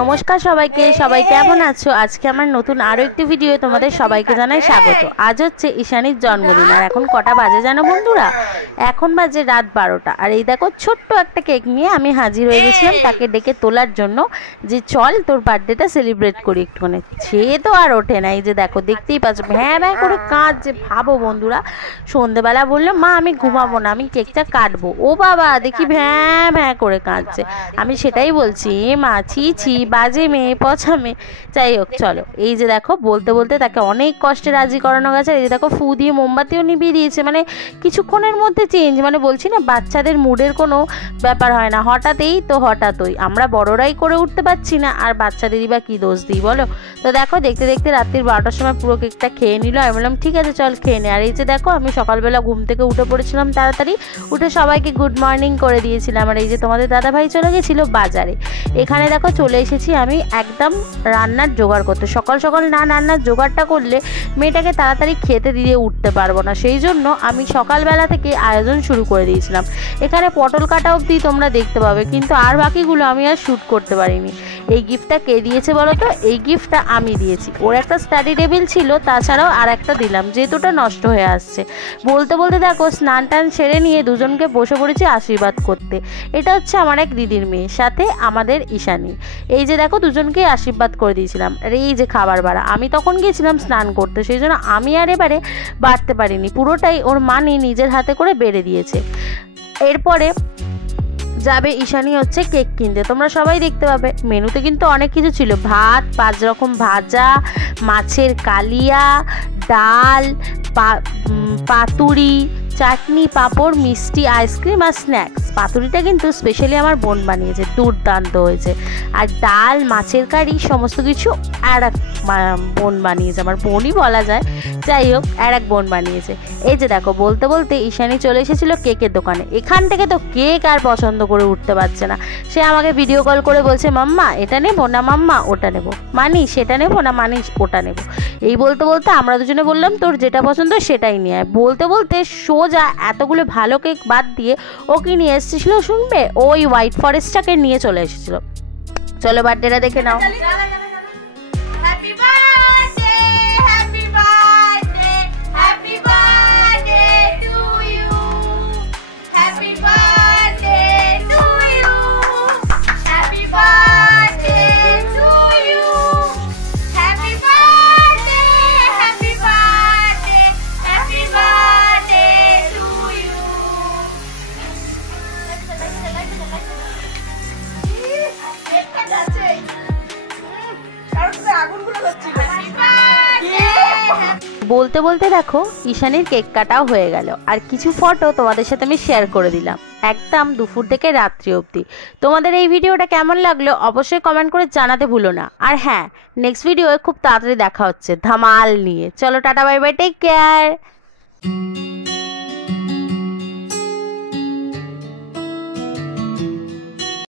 নমস্কার সবাইকে, সবাই কেমন আছো? আজকে আমার নতুন আরো একটি ভিডিও তোমাদের সবাইকে জানাই স্বাগত। আজ হচ্ছে ঈশানীর জন্মদিন। আর এখন কটা বাজে জানো বন্ধুরা? এখন বাজে রাত 12টা। আর এই দেখো ছোট্ট একটা কেক নিয়ে আমি হাজির হয়ে গেছিলাম তাকে ডেকে তোলার জন্য, যে চল তোর বার্থডেটা সেলিব্রেট করি একটুখানি। সে তো আর ওঠে না, এই যে দেখো দেখতেই পাচ্ছ ভ্যাঁ ভ্যাঁ করে কাঁদছে। ভাবো বন্ধুরা, সন্ধেবেলা বললো মা আমি ঘুমাবো না, আমি কেকটা কাটবো। ও বাবা, দেখি ভ্যাঁ ভ্যাঁ করে কাঁদছে। আমি সেটাই বলছি, মা ছি ছি, বাজে মেয়ে, পচা মেয়ে। যাই হোক চলো, এই যে দেখো বলতে বলতে তাকে অনেক কষ্টে রাজি করানো গেছে। এই যে দেখো ফু দিয়ে মোমবাতিও নিভিয়ে দিয়েছে, মানে কিছুক্ষণের মধ্যে চেঞ্জ। মানে বলছি না, বাচ্চাদের মুডের কোনো ব্যাপার হয় না, হঠাৎই তো হঠাৎই। আমরা বড়রাই করে উঠতে পারছি না, আর বাচ্চাদেরই বা কী দোষ দিই বলো? তো দেখো দেখতে দেখতে রাত্রির 12টার সময় পুরো কেকটা খেয়ে নিল। আমি বললাম ঠিক আছে চল খেয়ে নে। আর এই যে দেখো আমি সকালবেলা ঘুম থেকে উঠে পড়েছিলাম তাড়াতাড়ি, উঠে সবাইকে গুড মর্নিং করে দিয়েছিলাম। আর এই যে তোমাদের দাদাভাই চলে গেছিলো বাজারে। এখানে দেখো চলে এসেছি আমি একদম রান্নার জোগাড় করতে। সকাল সকাল না রান্নার জোগাড়টা করলে মেয়েটাকে তাড়াতাড়ি খেতে দিয়ে উঠতে পারবো না, সেই জন্য আমি সকালবেলা থেকে আয়োজন শুরু করে দিয়েছিলাম। এখানে পটল কাটা অবধি তোমরা দেখতে পাবে, কিন্তু আর বাকিগুলো আমি আর শ্যুট করতে পারিনি। এই গিফটটা কে দিয়েছে বলো তো? এই গিফটটা আমি দিয়েছি। ওর একটা স্টাডি টেবিল ছিল, তাছাড়াও আর একটা দিলাম, যেহেতুটা নষ্ট হয়ে আসছে। বলতে বলতে দেখো স্নান টান সেরে নিয়ে দুজনকে বসে পড়েছি আশীর্বাদ করতে। এটা হচ্ছে আমার এক দিদির মেয়ে, সাথে আমাদের ঈশানী। এই যে দেখো দুজনকেই আশীর্বাদ করে দিয়েছিলাম। আর এই যে খাবার বাড়া, আমি তখন গিয়েছিলাম স্নান করতে, সেই জন্য আমি আর এবারে বাড়তে পারিনি, পুরোটাই ওর মানি নিজের হাতে করে বেড়ে দিয়েছে। এরপরে যাবে ঈশানী হচ্ছে কেক কিনতে, তোমরা সবাই দেখতে পাবে। মেনুতে কিন্তু অনেক কিছু ছিল, ভাত, 5 রকম ভাজা, মাছের কালিয়া, ডাল, পাতুরি, চাটনি, পাঁপড়, মিষ্টি, আইসক্রিম আর স্ন্যাক্স। পাতুরিটা কিন্তু স্পেশালি আমার বোন বানিয়েছে, দুর্দান্ত হয়েছে। আর ডাল, মাছের কারি, সমস্ত কিছু আর এক বোন বানিয়েছে, আমার বোনই বলা যায়। যাই হোক, আর এক বোন বানিয়েছে। এই যে দেখো বলতে বলতে ঈশানী চলে এসেছিলো কেকের দোকানে। এখান থেকে তো কেক আর পছন্দ করে উঠতে পারছে না। সে আমাকে ভিডিও কল করে বলছে মাম্মা এটা নেবো না মাম্মা ওটা নেবো, মানি সেটা নেবো না মানি ওটা নেবো। এই বলতে বলতে আমরা দুজনে বললাম তোর যেটা পছন্দ সেটাই নিয়ে আয়। বলতে বলতে সোজা এতগুলো ভালো কেক বাদ দিয়ে ও কি নিয়ে এসেছিল শুনবে? ওই হোয়াইট ফরেস্টটাকে নিয়ে চলে এসেছিল। চলো বার্থডেটা দেখে নাও। বলতে বলতে দেখো ঈশানীর কেক কাটাও হয়ে গেল। আর কিছু ফটো তোমাদের সাথে আমি শেয়ার করে দিলাম, একদম দুপুর থেকে রাত্রি অবধি। তোমাদের এই ভিডিওটা কেমন লাগলো অবশ্যই কমেন্ট করে জানাতে ভুলো না। আর হ্যাঁ, নেক্সট ভিডিও খুব তাড়াতাড়ি দেখা হচ্ছে ধামাল নিয়ে। চলো টাটা, বাই বাই, টেক কেয়ার।